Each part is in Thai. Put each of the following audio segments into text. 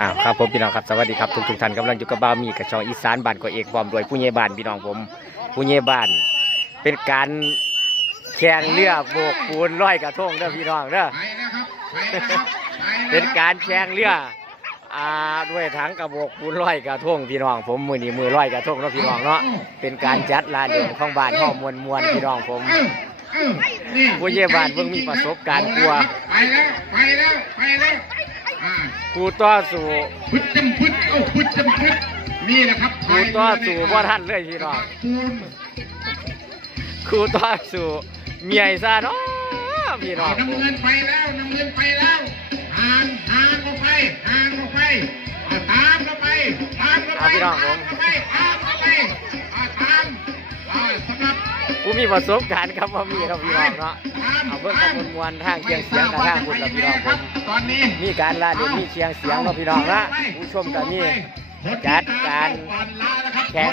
อ้าวครับผมพี่น้องครับสวัสดีครับทุกทุกๆท่านกำลังอยู่กับบ่าวมีกับช่องอีสานบ้านก็เอกบอมรวยผู้ใหญ่บ้านพี่น้องผม ผู้ใหญ่บ้าน เป็นการแข่งเรือโบกปูนร้อยกระทงเด้อพี่น้องเด้อไปนะครับไปนะครับไปเป็นการแข่งเรืออ่าด้วยถังกระโบกปูนร้อยกระทงพี่น้องผมมือนี้มือร้อยกระทงเนาะพี่น้องเนาะเป็นการจัดลานเด่นของบ้านห้องมวลมวลๆพี่น้องผมเอ้าเอ้านี่ผู้ใหญ่บ้านเพิ่งมีประสบการณ์กลัวไปแล้วไปแล้วไปแล้ว อ่าครูต่อสู้พุทธจำพุทธเอ้าพุทธจำพุทธนี่แหละครับครูต่อสู้บ่ทันเลยพี่น้องปูนครูต่อสู้เมียซะเนาะพี่น้อเอางผมน้ำเงินไปแล้วน้ำเงินไปแล้วห่างห่างออกไปห่างออกไปเอาตามเข้าไปตามเข้าไปเอาพี่น้องผมตามเข้าไป ผู้มีประสบการณ์ครับว่ามีเนาะพี่น้องเนาะเอาเบิ่งกับมวลทางเคียงเสียงกับทางบุญแล้วพี่น้องผมตอนนี้มีการลาเด่นมีเชียงเสียงเนาะพี่น้องนะผู้ชมก็มีจัดการแข่ง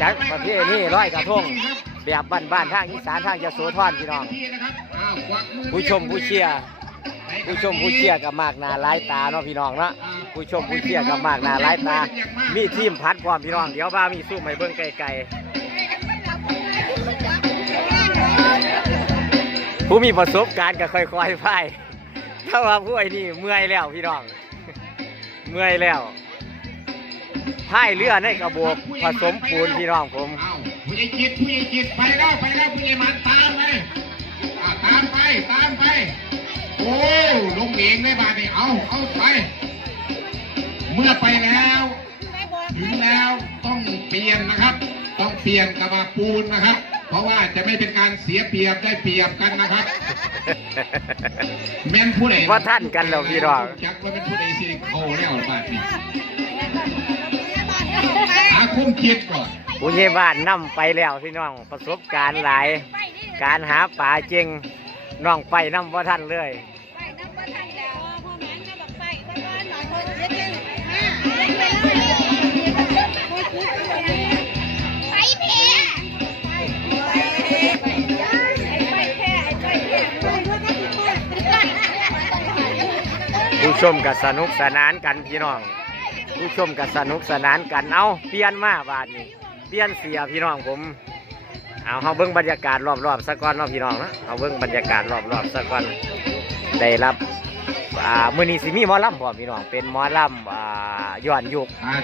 จัดประเภทนี้ร้อยกระทงแบบบ้านๆทางอีสานทางยโสธรพี่น้อง ผู้ชมผู้เชียร์ผู้ชมผู้เชียร์กับมากนาหลายตาเนาะพี่น้องเนาะผู้ชมผู้เชียร์กับมากนาหลายตา มีทีมพัดพร้อมพี่น้องเดี๋ยวบ้ามีสู้ไม่เบิ่งไกลๆ ผู้มีประสบการณ์ก็ค่อยๆพายถ้าว่าผู้ไอ้นี่เมื่อยแล้วพี่น้อง เมื่อยแล้วพายเรือในกระบอกผสมปูนพี่น้องผมผู้ใหญ่จิตผู้ใหญ่จิตไปแล้วไปแล้วผู้ใหญ่มันตามไปตามไปตามไป โอ้ลงเองเลยบาดนี่เอาเอาไป เมื่อไปแล้ว ถึงแล้วต้องเปลี่ยนนะครับ ต้องเปลี่ยนกระบะปูนนะครับ เพราะว่าจะไม่เป็นการเสียเปรียบได้เปรียบกันนะครับ แม่นผู้ใดว่าท่านกันแล้วพี่น้องจักว่าเป็นผู้ใดสิเขาแล้วบาดนี่อาคมคิดก่อนผู้ใหญ่บ้านนํไปแล้วพี่น้องประสบการณ์หลาย การหาป่าเจงน้องไปนำว่าท่านเลย ผู้ชมกับสนุกสนานกันพี่น้อง ผู้ชมกับสนุกสนานกันเอาเปลี่ยนมาบาทนี้เปลี่ยนเสียพี่น้องผมเอาเฮาเบิ่งบรรยากาศรอบๆสักก่อนเนาะพี่น้องนะเอาเบิ่งบรรยากาศรอบๆสักก่อนได้รับอ่ามื้อนี้สิมีหมอลำพร้อมพี่น้องเป็นหมอลำอ่าย้อนยุคอ่า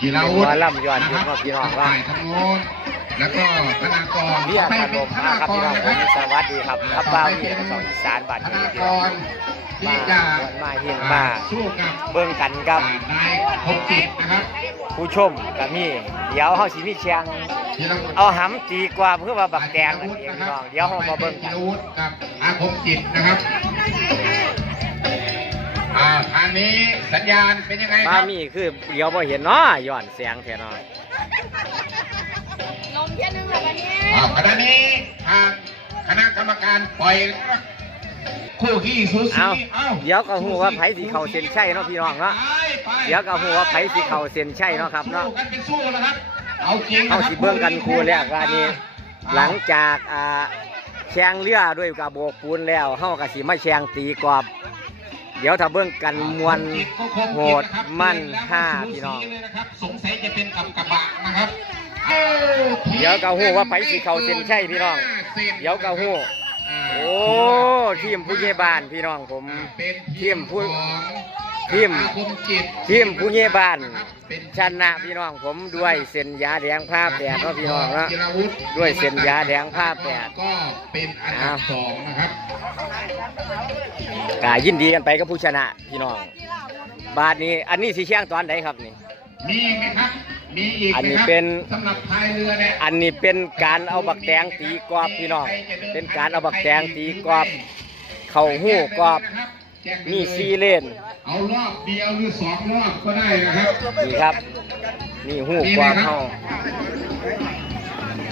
กีฬาวุธหมอลำย้อนยุคเนาะพี่น้องว่า ฝ่ายทางโน้นแล้วก็คณากรเรียกไปขนเป็นมคมาณาครับกพี่รน้องนะผครัมบสวัสดีครับต่อัอบไปบ้าวเป็ที่นสองอีสานบ้านคนี้ณาพี่กน้องรที่จะมาเห็นอ่มาสู้กับเบิ่งกันกับนายพบจิตนะครับผู้ชมก็มีเดี๋ยวเฮาสิมีเชียงธีรวุฒิเอาหำตีกว่าเพื่อว่าบักแดงนั่นเองพี่น้องเดี๋ยวเฮามาเบิ่งธีกันรวุฒิกับอาคมจิตนะครับอ่าทางนี้สัญญาณเป็นยังไงคมารับมีคือเดี๋ยวบ่เห็นเนาะย้อนแสงแท้เนาะ ลมเที่ยนึงแบบนี้อ่าขณะนี้ทางคณะกรรมการปล่อยคู่ขี้สูสีเอาเอ้าเดี๋ยวก็ฮู้ว่าไผสิเข้าเส้นชัยเนาะพี่น้องเนาะไปไปเดี๋ยวก็ฮู้ว่าไผสิเข้าเส้นชัยเนาะครับเนาะสู้กันเป็นสู้แล้วครับเอาจริงนะคเฮารับสิเบิ่งกันคู่แรกว่านี่หลังจากอ่าแข่งเรือด้วยกระโบกปูนแล้วเฮาก็สิมาแข่งตีกรอบ เดี๋ยวถ้าเบิ่งกันมวนโหดมั่นห้าพี่น้องเลยนะครับสงสัยจะเป็นกับกระบะนะครับ เอ้าเดี๋ยวก็ฮู้ว่าไผสิเข้าเส้นชัยพี่น้อง เดี๋ยวก็ฮู้อ่าโอ้ทีมผู้ใหญ่บ้านพี่น้องผมเป็นทีมผู้ของทีมอาคมจิตทีมผู้ใหญ่บ้านเป็นชนะพี่น้องผมด้วยเส้นยาแดงผ้าแปดเนาะพี่น้องเนาะธีรวุฒิด้วยเส้นยาแดงผ้าแปดก็เป็นอันดับสองนะครับกายินดีกันไปกับผู้ชนะพี่น้อง บาทนี้อันนี้สิแข่งตอนไหนครับนี่มีอีกไหมครับ มีอีกไหมอันนี้ครับเป็นสำหรับพายเรือเนี่ยอันนี้เป็นการเอาบักแตงตีกรอบพี่น้อง เป็นการเอาบักแตงตีกรอบ เข่าหู้กรอบมีซีเลนเอารอบเดียวหรือสองรอบก็ได้นะครับ นี่ครับ นี่หู้กรอบเฮา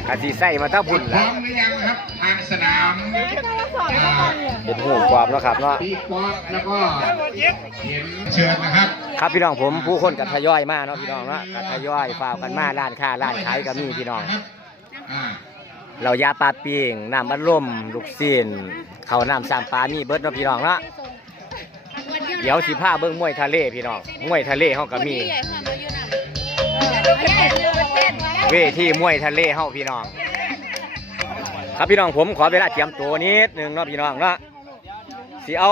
อาสิใส่มาถ้าบุญพร้ละอมหรือยังครับทางสนามอ่าเป็นหู้กรอบเนาะครับเนาะปีกวาดแล้วก็เห็นเชิญนะครับครับพี่น้องผมผู้คนกับทยอยมาเนาะพี่น้องเนาะกับทยอยฝ่าวกันมาร้านค้าร้านขายก็มีพี่น้อง อ่าเรายาปลาปิงน้ำอัดลมลูกซีนเขาวน้ำสามปลามีเบิดเนาะพี่น้องเนาะดี๋ยวสิพาเบิ่งมวยทะเลพี่น้องมวยทะเลเฮาก็มี ใหญ่ค่ะมาอยู่นำ เวทีมวยทะเลเฮาพี่น้อง ครับพี่น้องผมขอเวลาเตรียมตัวนิดหนึงเนาะพี่น้องเนาะสิเอา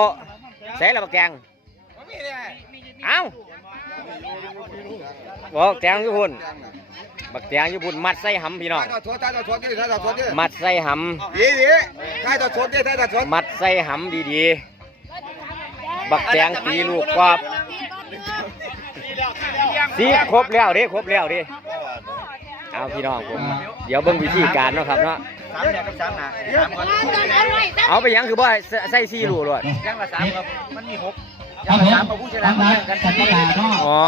ใส่ละบักแกงเอ้าบอกแกงอยู่พุ่นบักแกงอยู่พุ่นมัดใส่หำพี่น้องถ่ายทอดถ่ายทอดดิถ่ายทอดดิมัดใส่หดีดีถ่ายทอดดิถ่ายทอดำมัดใส่หำดีๆบักแตงตีลูกกรอบสีครบแล้วเด้ครบแล้วเด้ เอาพี่น้องผมเดี๋ยวเบิ่งวิธีการเนาะครับเนาะสามแดดกับสามหนาสามคนเอาไปหยังคือบ่ให้ใส่ใส่ซีรูรวดยังละสามครับมันมีหกครับผมทางด้านกันตลาดเนาะอ๋อ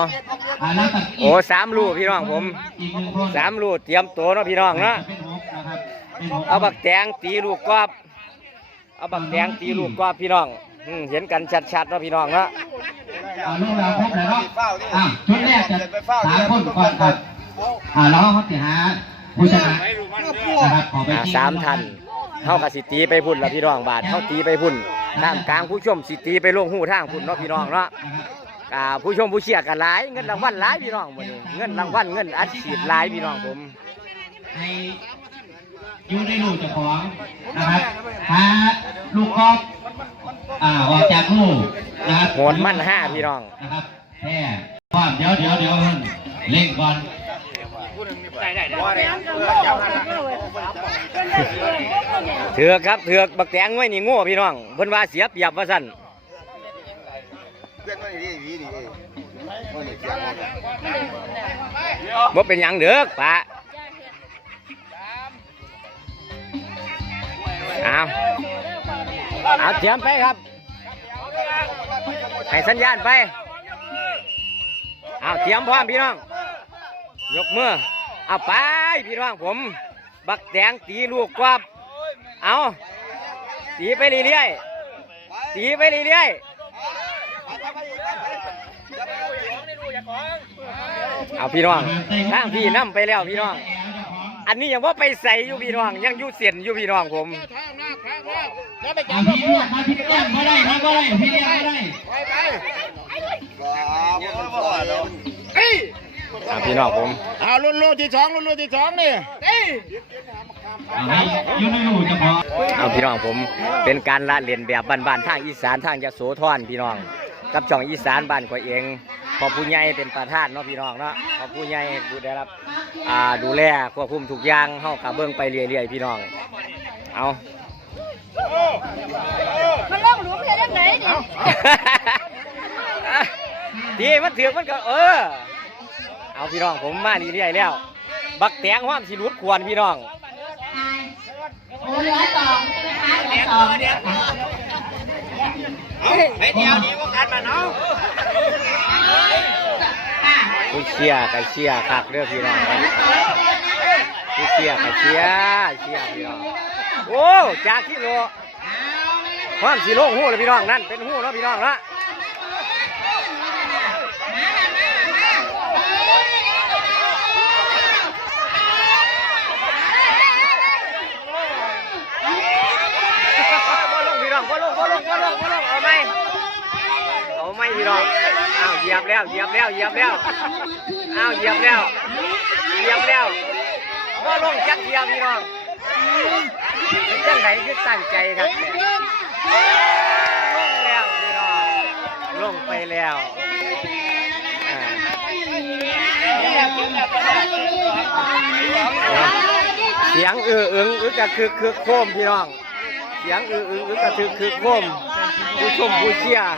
อ่าแล้วก็โอ้สามรูพี่น้องผมอีกหนึ่งคนสามรูเตรียมตัวเนาะพี่น้องเนาะเป็นหกนะครับเป็นหกเอาบักแตงตีลูกกรอบเอาบักแตงตีลูกกรอบพี่น้องอืมเห็นกันชัดๆเนาะพี่น้องเนาะอ่าลูกเราครบแล้วเนาะอ่าชุดแรกจะสามคนก่อนครับ อ่าแล้วเขาจะหาผู้ชนะนะครับขอไปอ่าที่สามทันเฮากับสิตีไปพุ่นละพี่น้องบาทเฮาตีไปพุ่นท่ามกลางผู้ชมสิตีไปลงหูทางพุ่นเนาะพี่น้องเนาะอ่าผู้ชมผู้เชียร์กันหลายเงินรางวัลหลายพี่น้องมื้อนี้เงินรางวัลเงินอัดฉีดหลายพี่น้องผม ให้อยู่ในลูกเจ้าของนะครับหาลูกกอล์ฟอ่าออกจากลูกนะครับโหดมั่นห้าพี่น้อง นะครับแค่ความเดี๋ยวเดี๋ยวเดี๋ยวเพิ่นเล่งก่อน เถือกครับเถือกบักแตงไว้นี่โง่พี่น้องเพิ่นว่าเสียเปรียบว่าซั่นเพื่อนก็ดีดีดีคนนี้เสียงบ่เป็นหยังเด้อปะเอาเอาเตรียมไปครับ ให้สัญญาณไปเอาเตรียมพร้อมพี่น้อง ยกมือ เอาไปพี่น้องผม บักแตงตีลูกกวาบเอาตีไปเรื่อยๆตีไปเรื่อยๆเอาพี่น้องทางพี่นํไปแล้วพี่น้อง อันนี้ยังว่าไปใส่อยู่พี่น้อง ยังยู่เสียนอยู่พี่น้องผมเอาพี่เลี้ยงมาพี่เลี้ยงไม่ได้ครับไม่ได้พี่เลี้ยงไม่ได้เอาพี่น้องผมเอารุ่นรุ่นที่สองรุ่นรุ่นที่สองนี่เอาให้อยู่ในลูกเจ้าของเอาพี่น้องผมเป็นการละเล่นแบบบ้านๆทางอีสานทางยโสธรพี่น้อง กับช่องอีสานบ้านข่อยเองขอผู้ใหญ่เป็นประธานเนาะพี่น้องเนาะขอผู้ใหญ่ดูได้รับอ่าดูแลควบคุมทุกอย่างเฮากะเบิ่งไปเรื่อยๆพี่น้อง เอามันล่องหลวงเธอได้ไหนดิดีมันถือกมันก็เออ เอาพี่น้องผมมาเรื่อยๆแล้ว บักแตงห้ามสิรุดควรพี่น้องโอ้เหลือสองใช่ไหมคะเหลือสองไอ้เดียวนี้ก็การมาเนาะผู้เชียร์กับเชียร์คักเด้อพี่น้องผู้เชียร์กับเชียร์เชียร์พี่น้องโอ้จากที่โลความสีโลงหู้เลยพี่น้องนั่นเป็นหู้แล้วพี่น้องละบ่ลงพี่น้องบ่ลงบ่ลงบ่ลงบ่ลงเอาไหมเอาไหมพี่ น้องอ้าวเหยียบแล้วเหยียบแล้วเหยียบแล้วอ้าวเหยียบแล้วเหยียบแล้วบ่ลงจักเยียบพี่น้องเป็นจังไหนคือตั้งใจครับลงแล้วพี่น้องลงไปแล้วเสียงเอืออึงอึกกะคือคือโคมพี่น้องเสียงอืออึงอึกกะคือคือโคมผู้ชมผู้เชียร์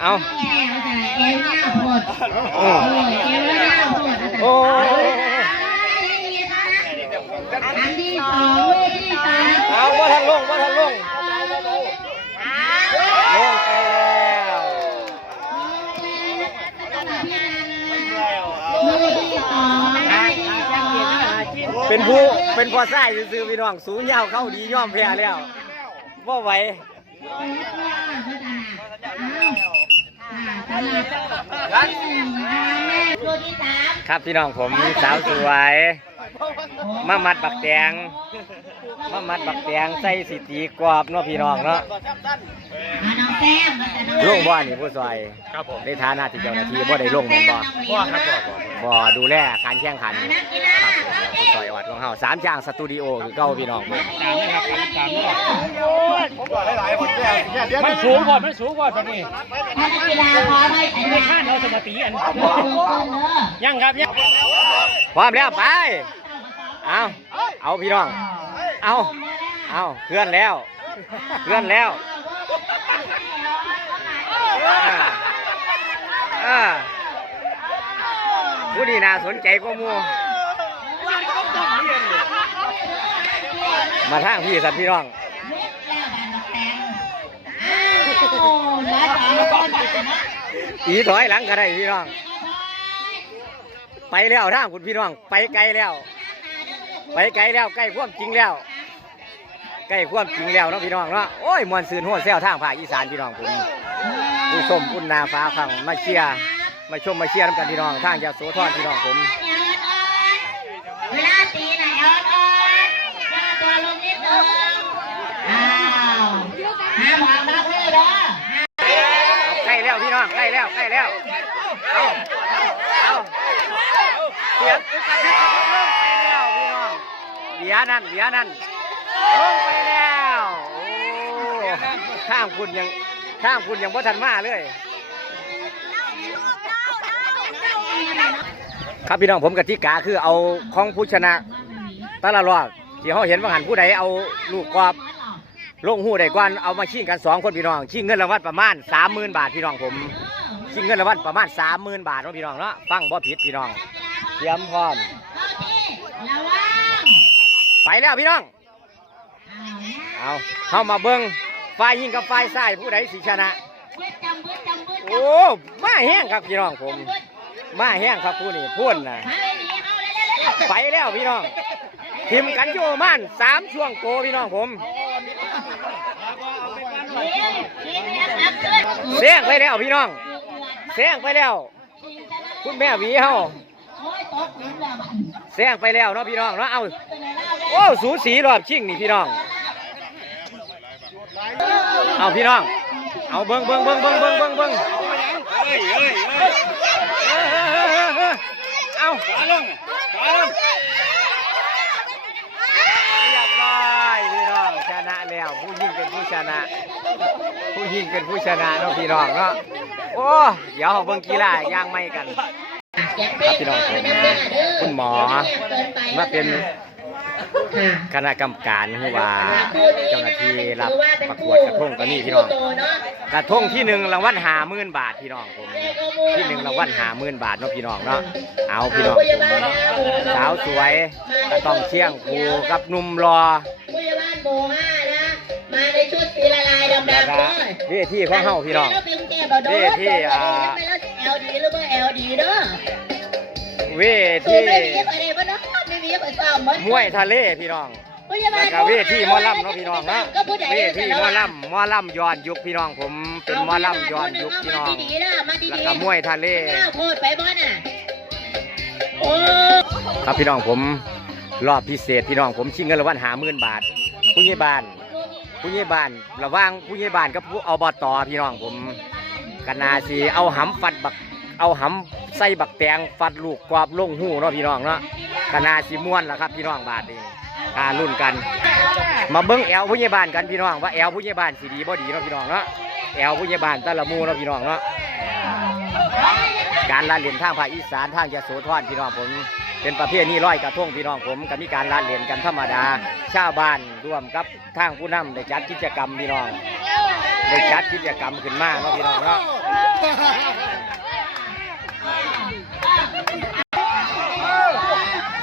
เอาเอวหน้าโหดโอ้เอวหน้าโหดโอ้อันที่สองลูกที่สามเอาว่าทันลงว่าทันลงลงไปแล้วลูกที่สองเป็นผู้เป็นพอไส้ซื้อๆพี่น้องสูงยาวเข้าดีย่อมแพ้แล้วว่าไหว ลูกที่สามครับพี่น้องผมสาวสวยมามัดบักแตงมามัดบักแตงใส่สีตีกรอบเนาะพี่น้องเนาะ แต้มมาแต่น้องลงบ่นี่ผู้ซอยครับผมในฐานะที่เจ้าหน้าที่บ่ได้ลงแม่นบ่พ่อครับพ่อพ่อบ่ดูแลการแข่งขันนักกีฬาครับผมผู้ซอยออดของเฮาสามจ้างสตูดิโอคือเก่าพี่น้องตามนะครับตามรอบผมบอกหลายๆคนแก่เดี๋ยวมันสูงกว่ามันสูงกว่าตอนนี้นักกีฬาขอให้สัญไม่ญาข้านเราสมาติอันเพื่อนเพื่อนเด้อยังครับยังพร้อมแล้วไปเอาเอาพี่น้องเอาเอาเคลื่อนแล้วเคลื่อนแล้วอ่าอ่าผู้ นี้น่าสนใจกว่าหมูมาทางพี่สัตว์พี่น้องตีถอยหลังก็ได้พี่น้อง ไปแล้วทางคุณพี่น้อง ไปไกลแล้ว ไปไกลแล้วใกล้ความจริงแล้วใกล้ความจริงแล้วเนาะพี่น้องเนาะโอ้ยมวนซืนหัวแซวทางภาคอีสานพี่น้องผมผู้ชมอุ่นนาฟ้าฟังมาเชียร์ มาชมมาเชียร์น้ำกันพี่น้องทางยาโสธรพี่น้องผมเวลาตีไหนอ่อนอ่อนย่าตัวลงนิดนึงอ้าวห้ามออกนอกเลยเด้อเอาใกล้แล้วพี่น้องใกล้แล้วใกล้แล้วเอาเอาเสียงอึกกระทึกกระทึกลงไปแล้วพี่น้องเหลียนั่นเหลียนั่นลงไปแล้วโอ้ข้างคุณยังข้างคุณยังพ่ทันมาเลย ครับพี่น้องผมกติกาคือเอาของผู้ชนะตละรอบที่เขาเห็นว่าหันผู้ใดเอาลูกกรอบลงหูได้ก่อนเอามาชิงกันสองคนพี่น้องชิงเงินรางวัลประมาณสามหมื่นบาทพี่น้องผมชิงเงินรางวัลประมาณสามหมื่นบาทเนาะพี่น้องเนาะฟังบ่ผิดพี่น้องเตรียมพร้อมไปแล้วพี่น้องเอาเข้ามาเบิ้งฝ่ายยิงกับฝ่ายซ้ายผู้ใดสิชนะ โอ้มาแห้งครับพี่น้องผม มาแห้งครับผู้นี้พูนนะไปแล้วพี่น้องทีมกันอยู่ประมันสามช่วงโกพี่น้องผมเสียงไปแล้วพี่น้องเสียงไปแล้ว คุณแม่วีเฮาเสียงไปแล้วเนาะพี่น้องเนาะเอาโอ้สูสีรอบชิงนี่พี่น้อง เอาพี่น้อง เอาเบิ้งเบิ้งเบิ้งเบิ้งเบิ้งเบิ้งเบิ้ง เฮ้ยเฮ้ยเฮ้ย เออเออเออเออเอา ขาลงขาลงเรียบร้อยพี่น้องชนะแล้วผู้ยิงเป็นผู้ชนะ ผู้ยิงเป็นผู้ชนะเนาะพี่น้องเนาะโอ้เดี๋ยวเราเบิ่งกีฬาย่างไม่กันครับพี่น้องผมคุณหมอมาเป็น คณะกรรมการหรือว่าเจ้าหน้าที่รับประกวดกระทงก็นี่พี่น้องกระทงที่หนึ่งรางวัลหาหมื่นบาทพี่น้องผมที่หนึ่งรางวัลหาหมื่นบาทเนาะพี่น้องเนาะเอาพี่น้องผมสาวสวยก็ต้องเชี่ยงครูกับหนุ่มรอผู้ใหญ่บ้านหมู่ห้านะมาในชุดสีละลายดำแล้วๆก็ด้วยเวทีของเฮาพี่น้องเวเวทีอ่าไม่แล้ว LD หรือว่า LD เด้อเวสูที ไม่มีอะไรบ้างเนาะไม่มีอะไรซ้ำมั้มวยทะเลพี่น้องผู้ใหญ่บ้าแล้วนก็เวทีหมอลำเนาะพี่น้องนะเวทีหมอลำหมอลำย้อนยุคพี่น้องผมเป็นหมอลำย้อนยุคพี่น้องมาดีๆนะมาดีแล้วก็มวยทะเลหน้าโพดไปบ้านน่ะครับพี่น้องผมรอบพิเศษพี่น้องผมชิงเงินรางวัลหาหมื่นบาท ผู้ใหญ่บ้าน ผู้ใหญ่บ้านระว่างผู้ใหญ่บ้านกับผู้อบตพี่น้องผมกันนาสีเอาหำฟัดบัก เอาหำใส่บักแตงฟัดลูกกรอบลงหูเนาะพี่น้องเนาะ กนาสีม้วนล่ะครับพี่น้องบาทนี้การรุ่นกัน มาเบิ้งแอลผู้ใหญ่บ้านกันพี่น้องว่าแอลผู้ใหญ่บ้านสีดีบ่ดีเนาะพี่น้องเนาะแอลผู้ใหญ่บ้านตะละมูเนาะพี่น้องเนาะการลาเลียนทางภาคอีสานทางยโสธรพี่น้องผมเป็นประเภทนี้ร้อยกระทงพี่น้องผมก็มีการลาเลียนกันธรรมดาชาวบ้านร่วมกับทางผู้นำได้จัดกิจกรรมพี่น้องได้จัดกิจกรรมขึ้นมาเนาะพี่น้องเนาะ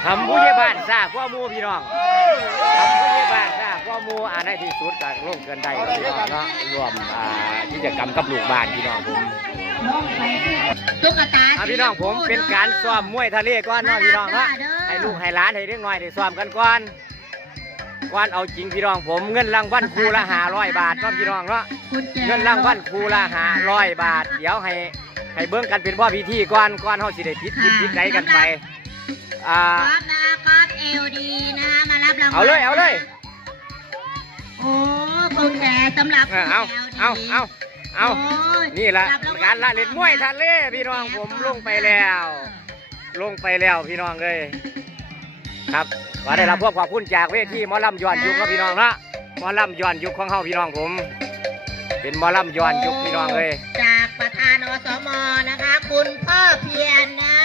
ทำผู้ใหญ่บ้านทราบว่าหมูพี่น้องทำผู้ใหญ่บ้านทราบว่าหมูอ่านได้ที่สุดการร่วมเกินได้เนาะพี่น้องเนาะรวมอ่ากิจกรรมกับลูกบ้านพี่น้องผมตุ๊กตาอะพี่น้องผมเป็นการซ้อมมวยทะเลก่อนเนาะพี่น้องเนาะให้ลูกให้หลานให้เด็กน้อยได้ซ้อมกันก่อนก่อนเอาจริงพี่น้องผมเงินรางวัลครูละห้าร้อยบาทเนาะพี่น้องเนาะเงินรางวัลครูละห้าร้อยบาท เดี๋ยวให้ให้เบิ่งกันเป็นพ่อพิธีก่อนก่อนเฮาสิได้พิดพิดพิดไหนกันไป อ่าครับนะครับเอลดีนะมารับรางวัลเอาเลยเอาเลย โอ้คุณแจสำหรับเออเอาเอาเอาเอาโยนี่ละจับงวัลการละเล่นมวยทะเลพี่น้องผมลงไปแล้ว ลงไปแล้วพี่น้องเลยครับก็ได้รับพวกขอบคุณจากเวทีหมอลำย้อนยุคครับพี่น้องนะหมอลำย้อนยุคของเฮาพี่น้องผม เป็นหมอลำย้อนยุคพี่น้องเลยจากประธานอสมนะคะ คุณพ่อเพียรนะ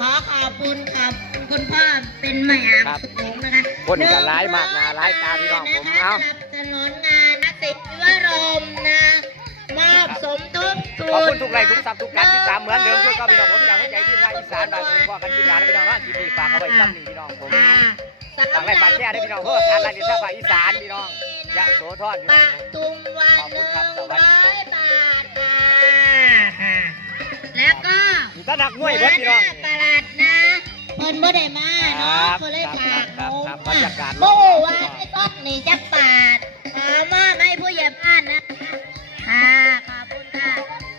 ขอขอบคุณครับคุณพ่อเป็นแม่ครับสุขุมนะคะคนก็ร้ายมากนะร้ายตาพี่น้องผมนะคะเอาสนับสนุนงานนักศิษย์วรมนะมอบสมทบทุนขอบคุณทุกไลค์ทุกซับทุกการติดตามเหมือนเดิมคือเก็พี่น้องผมอยากให้ใจที่ทางอีสานบางคนพ่อกันกินยานะพี่น้องนะที่มีฝากเอาไว้ซ้ำหนึ่งพี่น้องผมอ่าฝากไว้ฝากแช่ด้วยพี่น้องเพื่อการรายเดือนชาติภาคอีสานพี่น้องยะโสธรพี่น้ปะองทุมวันขอบหคุนึ่ณงครับสวัสดีครับร้อยบาทค่ะค่ะ แล้วก็ตะนัเพื่อนะหตลาดนะเพิ่นบ่ได้มาเนาะเพิ่นเลยฝากครัากาศ โอ้ว่าไม่ต้องนนี่จะปาดหามาให้ผู้ใหญ่บ้านนะค่ะขอบคุณค่ะ